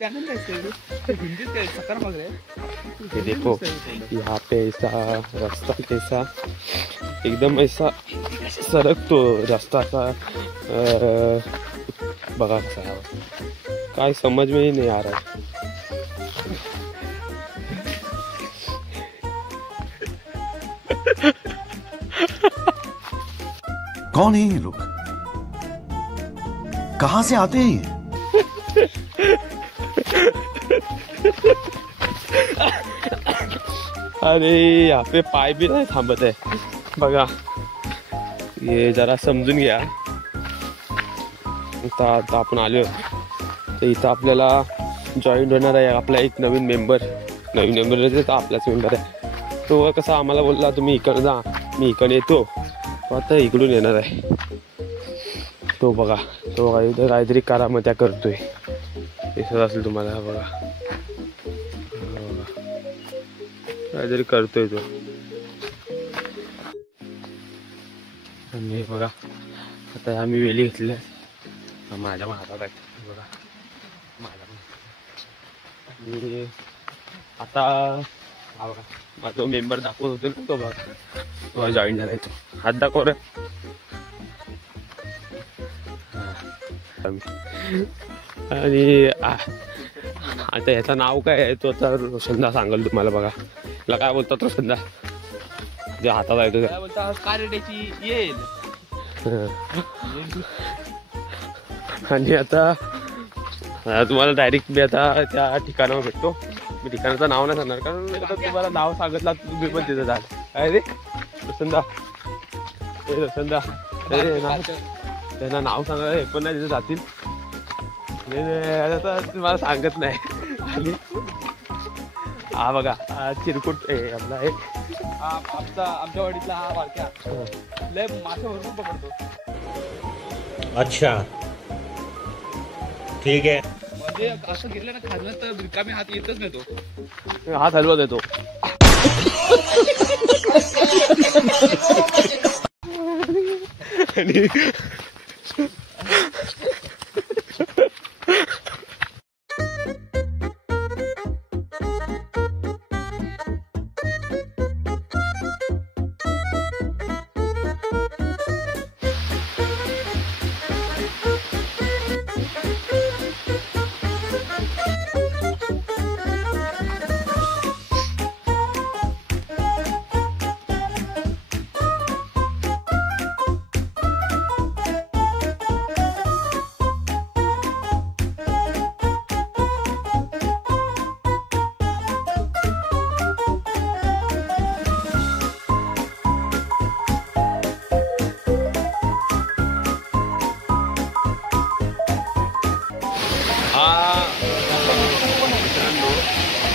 ये देखो यहाँ पे ऐसा रास्ता कैसा एकदम ऐसा सड़क तो रास्ता का बघा कसा काय समझ में ही नहीं आ रहा है। कौन है ये लोग, कहां से आते हैं ये? अरे यहाँ पे पाय भी नाही थांबत आहे बघा, ये जरा समजून घ्या। आता आपण आलो तर इथं आपल्याला जॉईन होणार आहे आपला एक नवीन मेंबर तर आपलाच मेंबर आहे। तो कसा आम्हाला बोलला तुम्ही इकडे जा, मी इकडे येतो, तो आता इकडून येणार आहे। तो बघा इथं काहीतरी करामत्या करतोय, दिसत असेल तुम्हाला बघा, काहीतरी करतोय तो। आणि बघा आता आम्ही वेली घेतल्या माझ्या हातात आहे बघा, आणि आता हा बघा माझा मेंबर दाखवत होतो ना, तो बघा जॉईन झालाय, तो हात दाखव रे। आणि आता याचं नाव काय आहे तो आता रोशनदा सांगेल तुम्हाला बघा। त्याला काय बोलतात रोशनदा, जे हातात आहे तो बोलता कारड्याची येईल। आणि आता तुम्हाला डायरेक्ट मी आता त्या ठिकाणावर भेटतो। मी ठिकाणाचं नाव नाही सांगणार कारण तुम्हाला नाव सांगितलं तुम्ही पण तिथं जाल। काय रे रोशनदा, रोशनदा त्यांना नाव सांगायला हे पण नाही तिथे जातील, आता तुम्हाला सांगत नाही। आणि हा बघा हा चिरकुट आपला आहे, आमच्या वाडीतला हा बारक्या लय मासे भरपूर पकडतो। अच्छा ठीक आहे, म्हणजे असं गेलं ना खाल्लं तर रिकामी हात येतच नाही, तो हात हलवत येतो। आणि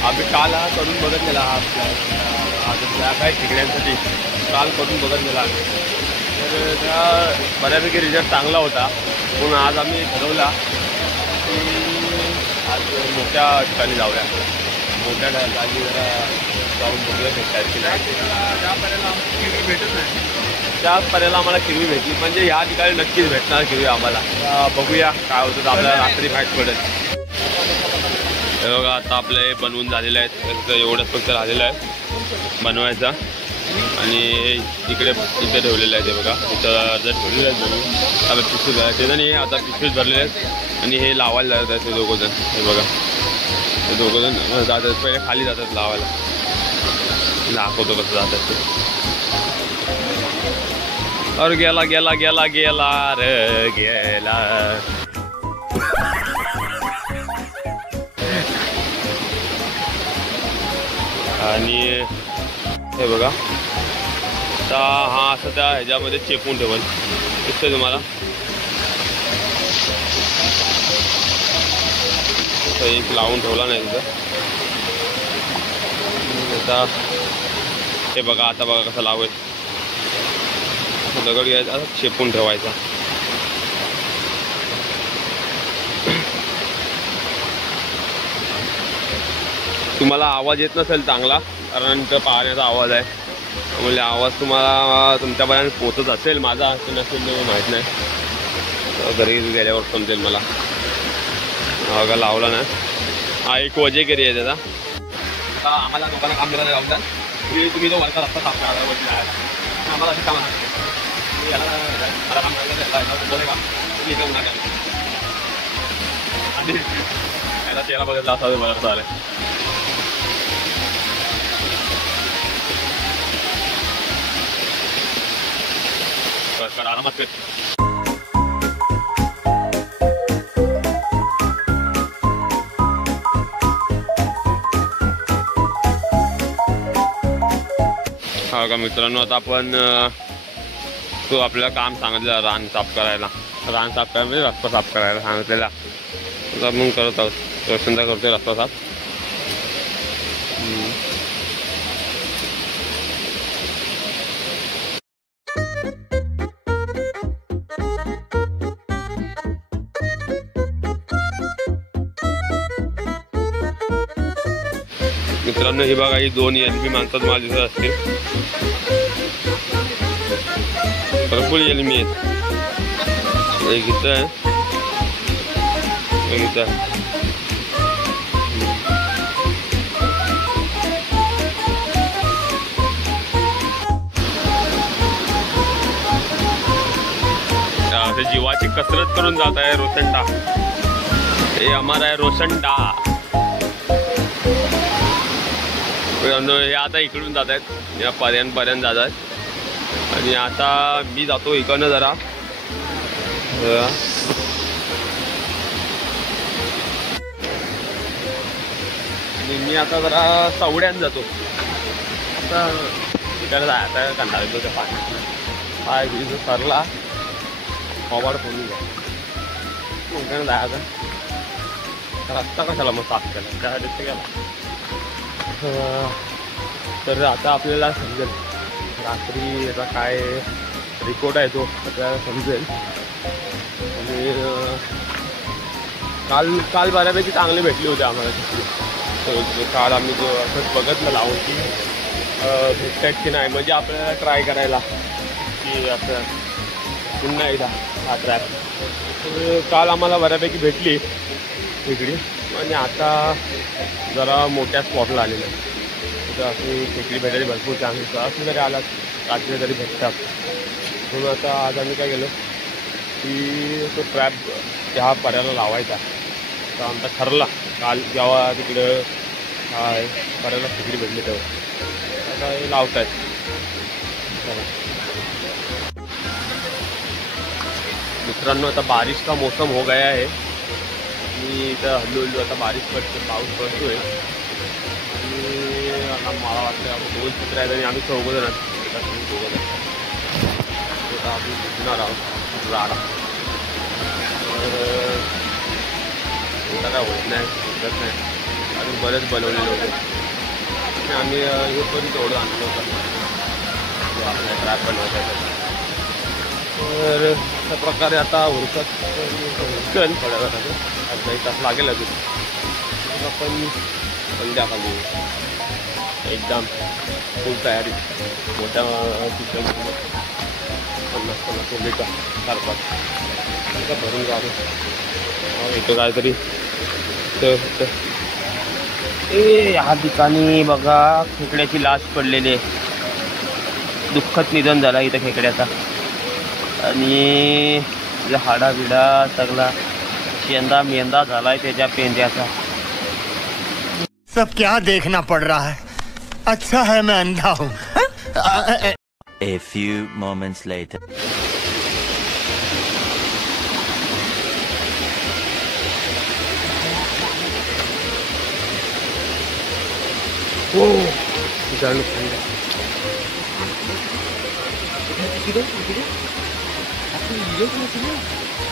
आम्ही काल हा करून बघितलेला, हा काय शिकण्यासाठी काल करून बघितलेला, तर त्या बऱ्यापैकी रिझल्ट चांगला होता। म्हणून आज आम्ही ठरवला की आज मोठ्या ठिकाणी जाऊया, मोठ्या ठिकाणी जरा जाऊन बघूया भेटतात की नाही। ज्या पर्यंत आमची किवी भेटत नाही त्या पर्यंत आम्हाला किवी भेटली, म्हणजे ह्या ठिकाणी नक्कीच भेटणार किवी आम्हाला। बघूया काय होतं, आपल्याला रात्री माहीत पडेल। हे बघा आता आपले बनवून झालेले आहेत, एवढंच फक्त राहिलेलं आहे बनवायचा। आणि इकडे इथे ठेवलेलं आहे ते बघा, इथं अर्धा ठेवलेलं आहे बनवून, आता पिशवीत भरायचे आणि आता पिशवीत भरलेले आहेत आणि हे लावायला जातात आहेत ते दोघंजण। हे बघा ते दोघंजण जातात, पहिले खाली जातात लावायला, दाखवतो कसं जातात ते। और गेला गेला गेला गेला रे गेला। आणि हे बघा आता हा असं त्या ह्याच्यामध्ये चेपून ठेवल, दिसतंय तुम्हाला एक लावून ठेवला नाही तिथं। आता हे बघा, आता बघा कसं लावायचं, दगड घ्यायचा चेपून ठेवायचा। तुम्हाला आवाज येत नसेल चांगला कारण तर पाण्याचा आवाज आहे, म्हणजे आवाज तुम्हाला तुमच्यापर्यंत पोचत असेल, माझा असं नसेल ते माहीत नाही, घरी गेल्यावर समजेल मला। बघा लावला ना हा एक वजेगिरी आहे त्याचा. आता आम्हाला दोघांना काम करायला लावतात की तुम्ही तो वरचा रस्ता साफ करा वरती जायला. आम्हाला अशी कामं नाही. याला मला काम करायचं काम तुम्ही इथं उन्हा करा. आणि याला चेहरा बघितला असा बरं चालेल. आरामात कर. हा का मित्रांनो, आता आपण तो आपल्याला काम सांगितलं रान साफ करायला. रान साफ करायला म्हणजे रस्ता साफ करायला सांगितलेला. आता आपण करत आहोत. रोशनदा करतोय रस्ता साफ. मित्रांनो ही बघा, ही 2 LB माणसात मला दिसत असतील. भरपूर LB आहेत. एक इथं आहे, एक इथं आहे. जीवाची कसरत करून जात आहे रोशनडा. हे हमारा आहे रोशनडा. हे आता इकडून जात आहेत, या पर्यंत जात आहेत. आणि आता मी जातो इकडनं जरा. आणि मी आता जरा सावड्यात जातो. आता तिकडे जायचं कंटाळा येतो त्या पाण्यात. पाय भिजू सरला मोबाईल फोडून जायचं. रस्ता कशाला मग साफ केला, त्यासाठी गेला. तर आता आपल्याला समजेल रात्री याचा काय रिपोर्ट आहे तो आपल्याला समजेल. आणि काल बऱ्यापैकी चांगले भेटले होते आम्हाला तिथे. काल आम्ही जो असंच बघितलं लावून की भेटतात की नाही, म्हणजे आपल्याला ट्राय करायला की असं पुन्हा एकदा हा ट्रॅप. काल आम्हाला बऱ्यापैकी भेटली खेकडी. आणि आता जरा मोठ्या स्पॉटला आलेलं आहे. तर अशी खेकडी भेटायची भरपूर चान्सेस असं जरी आलात रात्री तरी भेटतात. म्हणून आता आज आम्ही काय केलं की तो ट्रॅप ह्या पर्याला लावायचा. तर आमचा ठरला काल जेव्हा तिकडं पर्याला खेकडी भेटली तेव्हा. आता हे लावत आहेत. मित्रांनो आता बारिश का मौसम हो गया है. मी इथं हल्लू आता बारिश पडते, पाऊस पडतोय. आणि आता मला वाटतं आपण 2 चित्र आहेत आणि आम्ही 4 जण आता आम्ही भिजणार आहोत झाडा. तर काय होत नाही, शिकत नाही. अजून बरेच बनवलेले होते. आम्ही हे पण तेवढं आणलं होतं आपल्या ट्रॅप बनवायचं. तर अशा प्रकारे आता उरकत उरकल थोड्या वेळात. अर्धा 1 तास लागेल अजून. आपण संध्याकाळी एकदम फुल तयारी मोठ्या चिकन 50-50 लिटर 4-5 भरून जातो. इथं काहीतरी ह्या ठिकाणी बघा खेकड्याची लाश पडलेली आहे. दुःखद निधन झाला इथं खेकड्याचा. आणि हाडा बिडा सगळा शेंदा मेंदा झालाय त्याच्या पेंद्याचा. सब क्या देखना पड़ रहा है. अच्छा है मैं अंधा हूँ. A few moments later.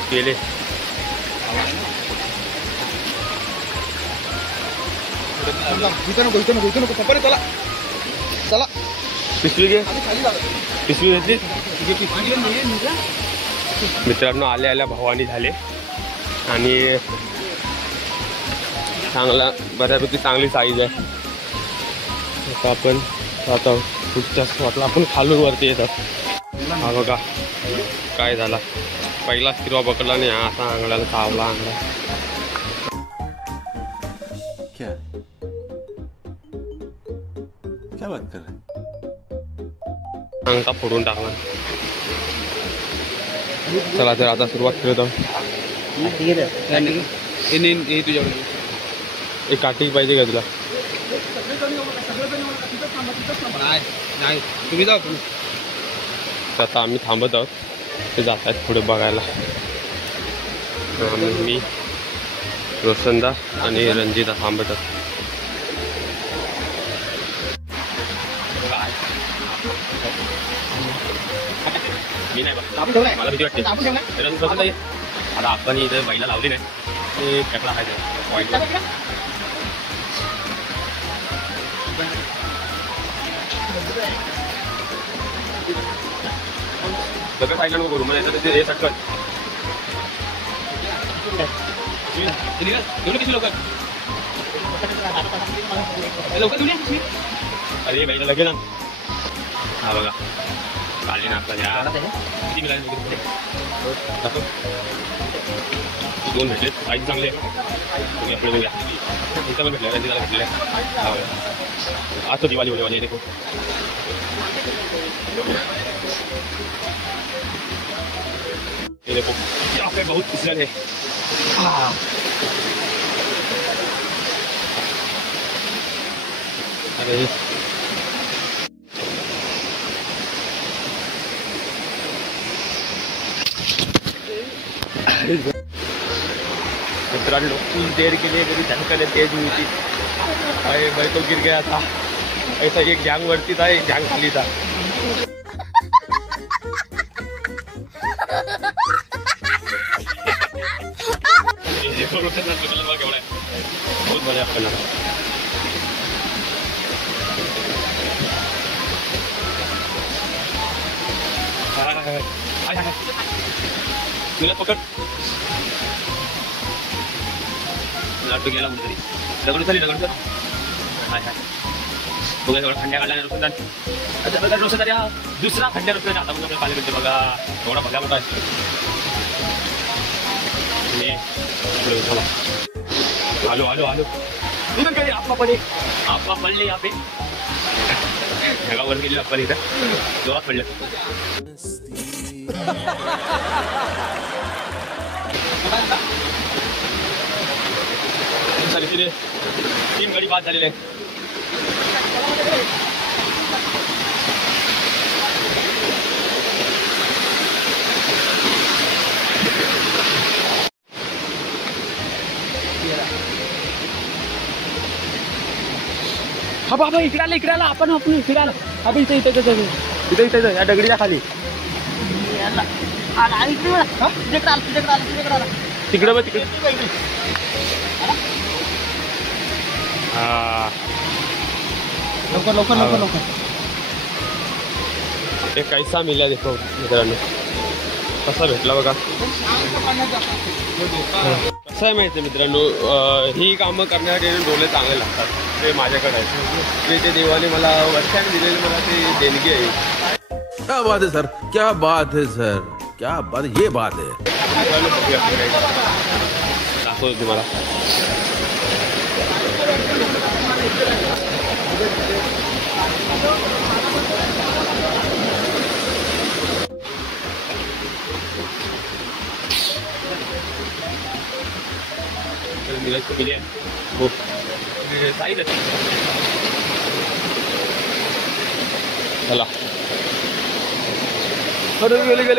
केले पिशवी घे. पिशवी घेतली. मित्रांनो आल्या आल्या भवानी झाले. आणि चांगला बऱ्यापैकी चांगली साईज आहे. आता आपण आता पुढच्या स्पॉटला आपण खालून वरती येतात. हा बघा काय झाला. पहिलाच किरवा पकडला आणि हा असा आंगड्याला चावला. आंगडा क्या क्या बात कर रहे हैं? अंका फोडून टाकला. चला तर आता सुरुवात करत आहोत. हे तुझ्याकडे एक काठी पाहिजे का तुला? नाही तुम्ही जाऊ. तर आता आम्ही थांबत आहोत. ते जात आहेत पुढे बघायला. मी रोशनदा आणि रंजिता थांबत आहोत. मी नाही मला भीती वाटते. आता आपण इथे बैला लावली नाही ते खेकडा खायचं वाईट. सगळं खायला नको करू मला ते हे सटकन किती लोक अरे बैला लगे ना. हा बघा काढली ना आपला किती मिळाले दोन भेटले साईज चांगले तुम्ही आपले बघूया. इथं पण भेटले रंजिताला भेटले. आज तो दिवाळी होने वाली है देखो. ये देखो यहाँ पे बहुत फिसल है. अरे मित्रांनो कुछ देर के लिए मेरी धड़कनें तेज हुई थी. अरे मैं तो गिर गया था. ऐसा एक जांग वरती था एक जांग खाली था. बहुत मजा करना. तुला पकड लाटू गेला कुठेतरी. दगड झाली दगड. हाय हाय बघा सगळं खंड्या काढला रोशनदान. अच्छा बघा रोशनदान या दुसरा खंड्या रोशनदान आता म्हणजे पाणी मिळते बघा. थोडा बघा मोठा आहे. आलो आलो आलो इधर काय आपा पडले यहाँ पे जगावर गेले आपण इथं जोरात पडलं. तीन गाडी बाद झालेले आहे. हा बाबा इकडे आला आपण इकडे आला. अबे इथं या दगडीच्या खाली तिकडे बघ तिकडे. लवकर ते कैसा मिला देखो मित्रांनो. कसा भेटला बघा. कसं आहे माहिती मित्रांनो ही कामं करण्यासाठी डोळे चांगले लागतात. ते माझ्याकडे आहे. ते देवाने मला वर्षाने दिलेली मला ते देणगी आहे. क्या बात है सर, क्या बात है सर, क्या बात, ये बात है. दाखवतो तुम्हाला. हो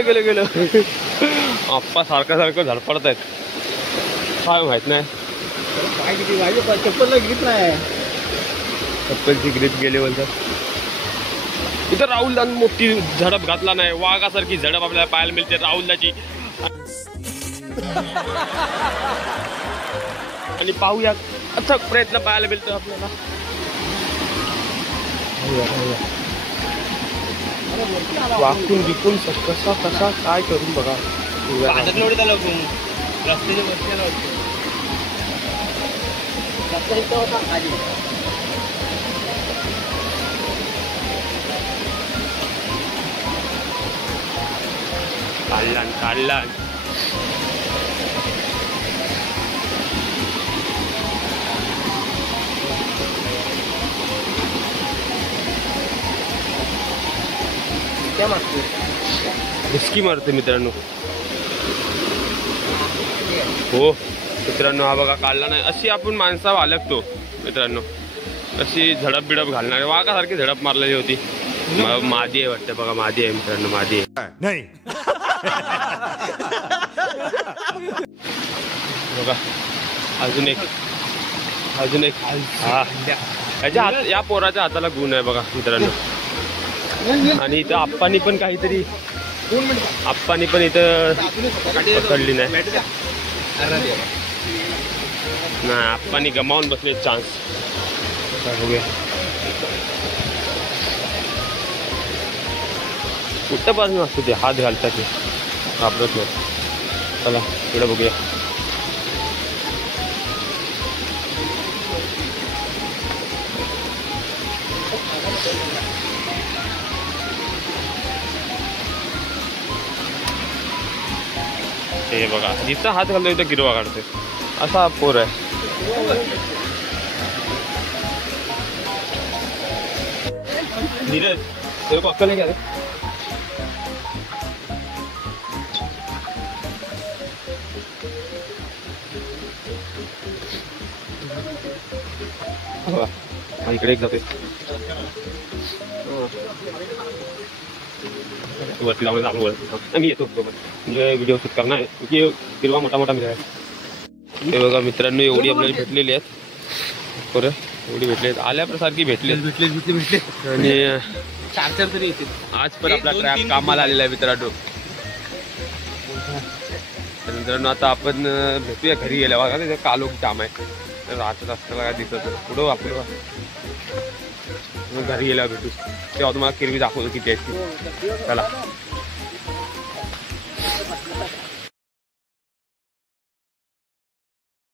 चला गेलं आप्पा सारखं धडपडत आहेत. काय माहित नाही चप्पलची ग्रीप गेली बोलतात. इथं राहुलदान मोठी झडप घातला नाही. वाघासारखी झडप आपल्याला पाहायला मिळते राहुलदाची. आणि पाहूया अथक प्रयत्न पाहायला मिळतो आपल्याला. वाकून विकून कसा काय करून बघा. काढला हिसकी मारते मित्रांनो. हो मित्रांनो, हा बघा काढला नाही. अशी आपण माणसा वालगतो मित्रांनो, अशी झडप बिडप घालणार. वाघासारखी झडप मारलेली होती. मादी आहे वाटतं बघा, मादी आहे मित्रांनो, मादी आहे. नहीं. बघा अजून एक हा याच्या हात, या पोराच्या हाताला गुण आहे बघा मित्रांनो. आणि इथं आप्पानी पण काहीतरी, आप्पानी पण इथं पकडली नाही. आप्पानी गमावून बसले चान्स. बघूया कुठं बाजून असतो ते, हात घालतात ते घाबरत नाही. चला पुढे बघूया. हे बघा जिथं हात घालतो इथं गिरवा काढतोय, असा पोर आहे. धीरज तेरे को अक्कल है क्या रे? इकडे एक जाते वरती लावून मी येतो म्हणजे व्हिडिओ शूट करणार आहे, क्योंकि हिरवा मोठा मोठा मिळाला. हे बघा मित्रांनो, एवढी आपल्याला भेटलेली आहेत बरं, एवढी भेटली आहेत, आल्यासारखी भेटली आणि 4 तरी येतील. आज पण आपला ट्रॅप कामाला आलेला आहे मित्रांनो. तर मित्रांनो आता आपण भेटूया घरी गेल्यावर. तिथे कालोख जाम आहे, तर राहतच असताना काय दिसत पुढं आपलं. घरी गेल्यावर भेटू तेव्हा तुम्हाला किरवी दाखवतो किती आहे. चला